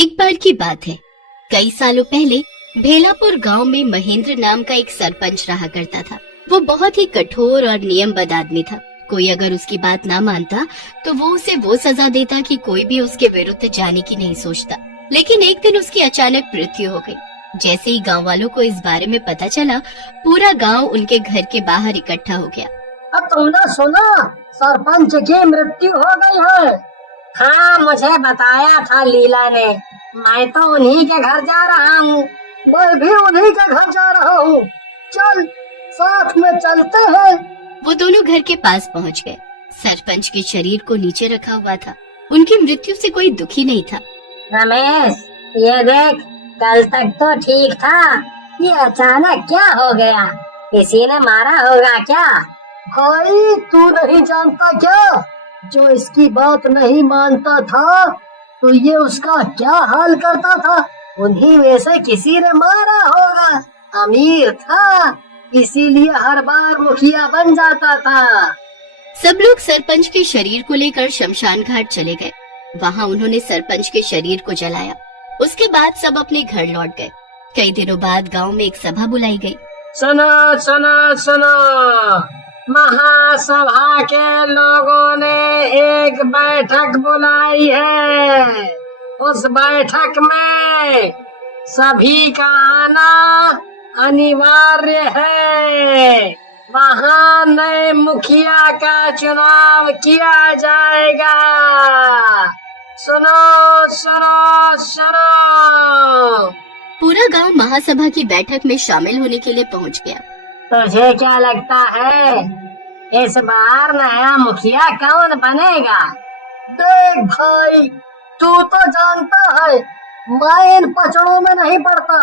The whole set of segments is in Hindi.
एक बार की बात है, कई सालों पहले भेलापुर गांव में महेंद्र नाम का एक सरपंच रहा करता था। वो बहुत ही कठोर और नियमबद्ध आदमी था। कोई अगर उसकी बात ना मानता तो वो उसे वो सजा देता कि कोई भी उसके विरुद्ध जाने की नहीं सोचता। लेकिन एक दिन उसकी अचानक मृत्यु हो गई। जैसे ही गांव वालों को इस बारे में पता चला, पूरा गांव उनके घर के बाहर इकट्ठा हो गया। अब तुमने सुना, सरपंच की मृत्यु हो गई है। हाँ, मुझे बताया था लीला ने। मैं तो उन्हीं के घर जा रहा हूँ। मैं भी उन्हीं के घर जा रहा हूँ। चल, साथ में चलते हैं। वो दोनों घर के पास पहुँच गए। सरपंच के शरीर को नीचे रखा हुआ था। उनकी मृत्यु से कोई दुखी नहीं था। रमेश, ये देख, कल तक तो ठीक था, ये अचानक क्या हो गया? किसी ने मारा होगा क्या? भाई, तू नहीं जानता क्या? जो इसकी बात नहीं मानता था तो ये उसका क्या हाल करता था? उन्हीं में से किसी ने मारा होगा। अमीर था, इसीलिए हर बार मुखिया बन जाता था। सब लोग सरपंच के शरीर को लेकर शमशान घाट चले गए। वहाँ उन्होंने सरपंच के शरीर को जलाया। उसके बाद सब अपने घर लौट गए। कई दिनों बाद गांव में एक सभा बुलाई गई। सुनो सुनो सुनो, महासभा के लोगों ने एक बैठक बुलाई है। उस बैठक में सभी का आना अनिवार्य है। वहाँ नए मुखिया का चुनाव किया जाएगा। सुनो सुनो सुनो। पूरा गांव महासभा की बैठक में शामिल होने के लिए पहुंच गया। तुझे क्या लगता है, इस बार नया मुखिया कौन बनेगा? देख भाई, तू तो जानता है मैं इन पचड़ों में नहीं पड़ता।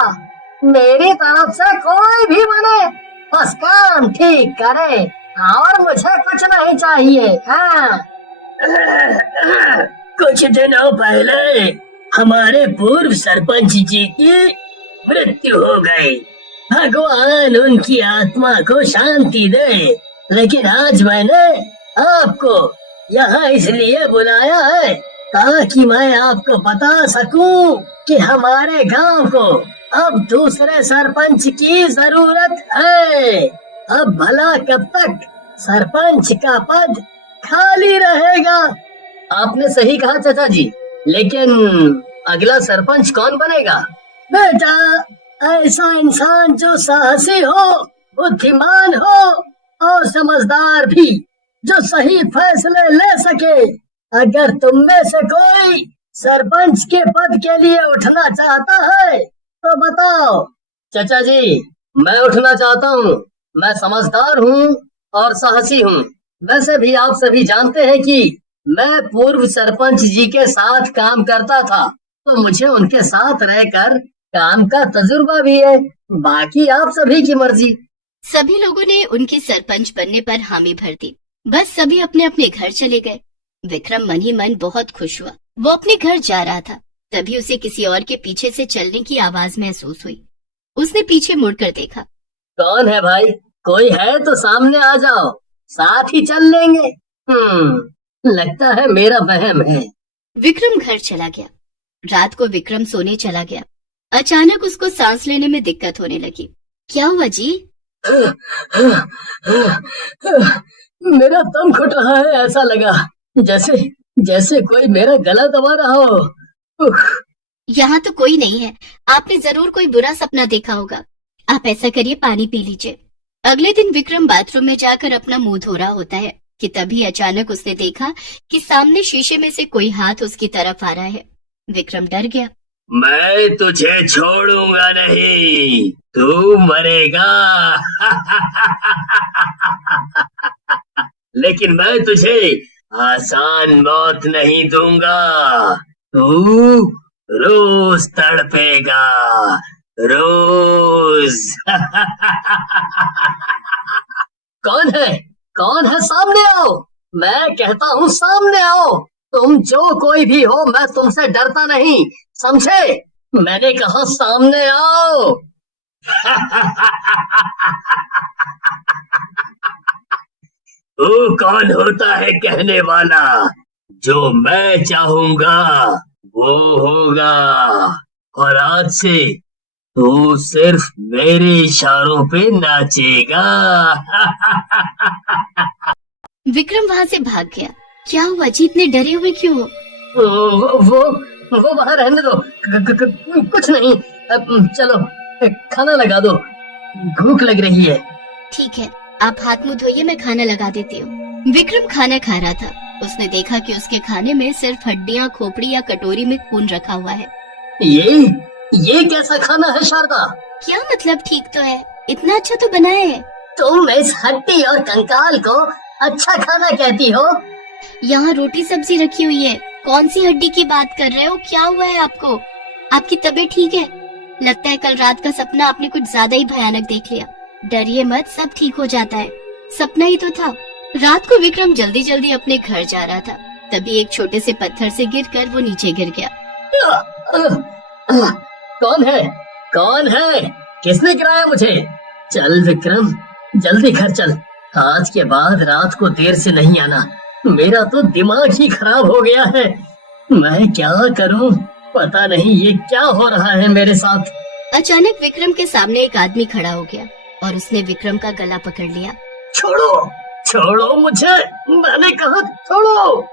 मेरी तरफ से कोई भी बने, बस काम ठीक करे और मुझे कुछ नहीं चाहिए। हाँ। कुछ दिनों पहले हमारे पूर्व सरपंच जी की मृत्यु हो गई। भगवान उनकी आत्मा को शांति दे। लेकिन आज मैंने आपको यहाँ इसलिए बुलाया है ताकि मैं आपको बता सकूं कि हमारे गांव को अब दूसरे सरपंच की जरूरत है। अब भला कब तक सरपंच का पद खाली रहेगा? आपने सही कहा चाचा जी, लेकिन अगला सरपंच कौन बनेगा? बेटा, ऐसा इंसान जो साहसी हो, बुद्धिमान हो और समझदार भी, जो सही फैसले ले सके। अगर तुम में से कोई सरपंच के पद के लिए उठना चाहता है तो बताओ। चाचा जी, मैं उठना चाहता हूँ। मैं समझदार हूँ और साहसी हूँ। वैसे भी आप सभी जानते हैं कि मैं पूर्व सरपंच जी के साथ काम करता था, तो मुझे उनके साथ रहकर काम का तजुर्बा भी है। बाकी आप सभी की मर्जी। सभी लोगों ने उनके सरपंच बनने पर हामी भर दी। बस सभी अपने अपने घर चले गए। विक्रम मन ही मन बहुत खुश हुआ। वो अपने घर जा रहा था, तभी उसे किसी और के पीछे से चलने की आवाज महसूस हुई। उसने पीछे मुड़कर देखा। कौन है भाई? कोई है तो सामने आ जाओ, साथ ही चल लेंगे। लगता है मेरा वहम है। विक्रम घर चला गया। रात को विक्रम सोने चला गया। अचानक उसको सांस लेने में दिक्कत होने लगी। क्या हुआ जी? मेरा दम घुट रहा है। ऐसा लगा जैसे जैसे कोई मेरा गला दबा रहा हो। यहाँ तो कोई नहीं है। आपने जरूर कोई बुरा सपना देखा होगा। आप ऐसा करिए, पानी पी लीजिए। अगले दिन विक्रम बाथरूम में जाकर अपना मुंह धो रहा होता है कि तभी अचानक उसने देखा कि सामने शीशे में से कोई हाथ उसकी तरफ आ रहा है। विक्रम डर गया। मैं तुझे छोड़ूंगा नहीं, तू मरेगा। लेकिन मैं तुझे आसान मौत नहीं दूंगा। तू रोज तड़पेगा, रोज। कौन है? कौन है? सामने आओ। मैं कहता हूँ सामने आओ। तुम जो कोई भी हो, मैं तुमसे डरता नहीं, समझे? मैंने कहा सामने आओ। तू कौन होता है कहने वाला? जो मैं चाहूंगा वो होगा, और आज से तू सिर्फ मेरे इशारों पे नाचेगा। विक्रम वहाँ से भाग गया। क्या हुआ जी, इतने डरे हुए क्यों हो? वो वहाँ रहने दो, कुछ नहीं। चलो खाना लगा दो, भूख लग रही है। ठीक है, आप हाथ मुंह धोइए, मैं खाना लगा देती हूँ। विक्रम खाना खा रहा था। उसने देखा कि उसके खाने में सिर्फ हड्डियाँ, खोपड़ी या कटोरी में खून रखा हुआ है। ये कैसा खाना है शारदा? क्या मतलब, ठीक तो है, इतना अच्छा तो बनाया है। तुम इस हड्डी और कंकाल को अच्छा खाना कहती हो? यहाँ रोटी सब्जी रखी हुई है, कौन सी हड्डी की बात कर रहे हो? क्या हुआ है आपको? आपकी तबीयत ठीक है? लगता है कल रात का सपना आपने कुछ ज्यादा ही भयानक देख लिया। डरिए मत, सब ठीक हो जाता है, सपना ही तो था। रात को विक्रम जल्दी जल्दी अपने घर जा रहा था, तभी एक छोटे से पत्थर से गिरकर वो नीचे गिर गया। कौन है? किसने गिराया मुझे? चल विक्रम, जल्दी घर चल, आज के बाद रात को देर से नहीं आना। मेरा तो दिमाग ही खराब हो गया है। मैं क्या करूं? पता नहीं ये क्या हो रहा है मेरे साथ। अचानक विक्रम के सामने एक आदमी खड़ा हो गया और उसने विक्रम का गला पकड़ लिया। छोड़ो मुझे, मैंने कहा छोड़ो।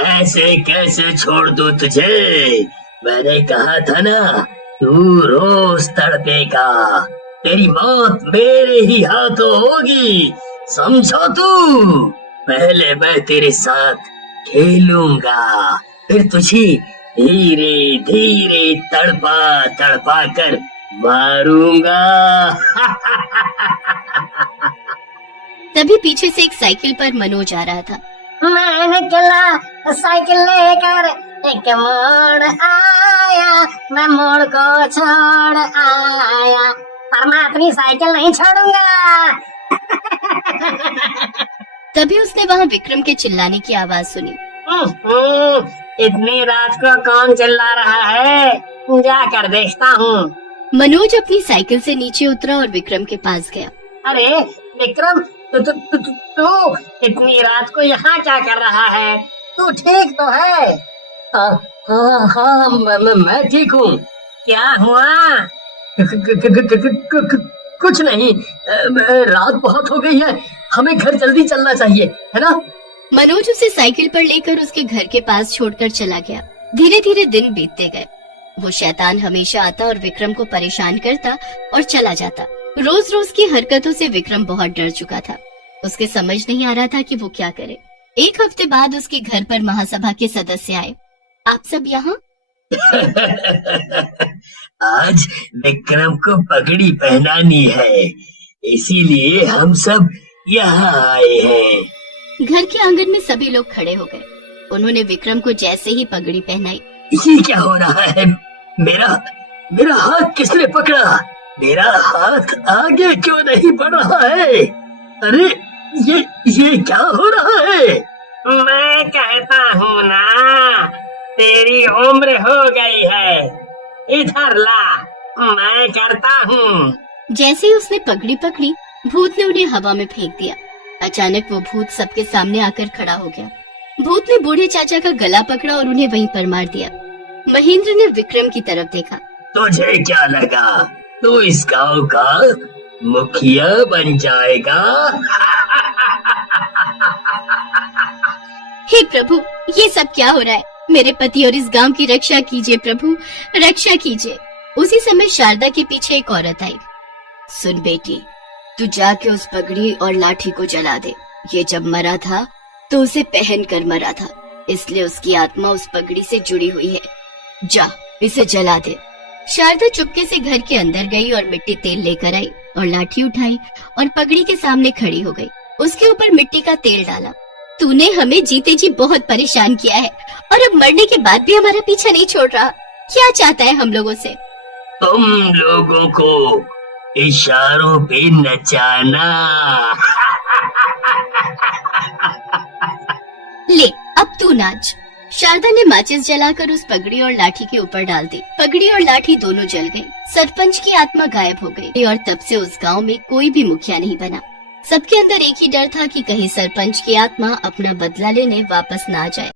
ऐसे कैसे छोड़ दूं तुझे? मैंने कहा था ना, तू रोज तड़पेगा, तेरी मौत मेरे ही हाथों होगी, समझा तू? पहले मैं तेरे साथ खेलूंगा, फिर तुझे धीरे धीरे तड़पा कर मारूंगा। तभी पीछे से एक साइकिल पर मनोज आ रहा था। मैंने चला साइकिल लेकर, एक मोड़ आया, मैं मोड़ को छोड़ आया, पर मैं अपनी साइकिल नहीं छोड़ूंगा। तभी उसने वहाँ विक्रम के चिल्लाने की आवाज सुनी। इतनी रात को कौन चिल्ला रहा है? जाकर देखता हूँ। मनोज अपनी साइकिल से नीचे उतरा और विक्रम के पास गया। अरे विक्रम, तू इतनी रात को यहाँ क्या कर रहा है? तू ठीक तो है? हाँ, मैं ठीक हूँ। क्या हुआ? कुछ नहीं, रात बहुत हो गई है, हमें घर जल्दी चलना चाहिए, है ना? मनोज उसे साइकिल पर लेकर उसके घर के पास छोड़कर चला गया। धीरे धीरे दिन बीतते गए। वो शैतान हमेशा आता और विक्रम को परेशान करता और चला जाता। रोज रोज की हरकतों से विक्रम बहुत डर चुका था। उसके समझ नहीं आ रहा था कि वो क्या करे। एक हफ्ते बाद उसके घर पर महासभा के सदस्य आए। आप सब यहाँ? आज विक्रम को पगड़ी पहनानी है, इसीलिए हम सब यहाँ आए हैं। घर के आंगन में सभी लोग खड़े हो गए। उन्होंने विक्रम को जैसे ही पगड़ी पहनाई। ये क्या हो रहा है? मेरा हाथ किसने पकड़ा? मेरा हाथ आगे क्यों नहीं बढ़ रहा है? अरे ये क्या हो रहा है? मैं कहता हूँ ना, तेरी उम्र हो गई है, इधर ला, मैं करता हूँ। जैसे ही उसने पगड़ी पकड़ी, भूत ने उन्हें हवा में फेंक दिया। अचानक वो भूत सबके सामने आकर खड़ा हो गया। भूत ने बूढ़े चाचा का गला पकड़ा और उन्हें वहीं पर मार दिया। महेंद्र ने विक्रम की तरफ देखा। तुझे क्या लगा, तू इस गांव का मुखिया बन जाएगा? हे प्रभु, ये सब क्या हो रहा है? मेरे पति और इस गांव की रक्षा कीजिए प्रभु, रक्षा कीजिए। उसी समय शारदा के पीछे एक औरत आई। सुन बेटी, तू जाके उस पगड़ी और लाठी को जला दे। ये जब मरा था तो उसे पहन कर मरा था, इसलिए उसकी आत्मा उस पगड़ी से जुड़ी हुई है। जा, इसे जला दे। शारदा चुपके से घर के अंदर गई और मिट्टी तेल लेकर आई और लाठी उठाई और पगड़ी के सामने खड़ी हो गई। उसके ऊपर मिट्टी का तेल डाला। तूने हमें जीते जी बहुत परेशान किया है और अब मरने के बाद भी हमारा पीछा नहीं छोड़ रहा। क्या चाहता है हम लोगों से? तुम लोगों को इशारों पे नचाना। ले, अब तू नाच। शारदा ने माचिस जलाकर उस पगड़ी और लाठी के ऊपर डाल दी। पगड़ी और लाठी दोनों जल गई। सरपंच की आत्मा गायब हो गई और तब से उस गांव में कोई भी मुखिया नहीं बना। सबके अंदर एक ही डर था कि कहीं सरपंच की आत्मा अपना बदला लेने वापस ना आ जाए।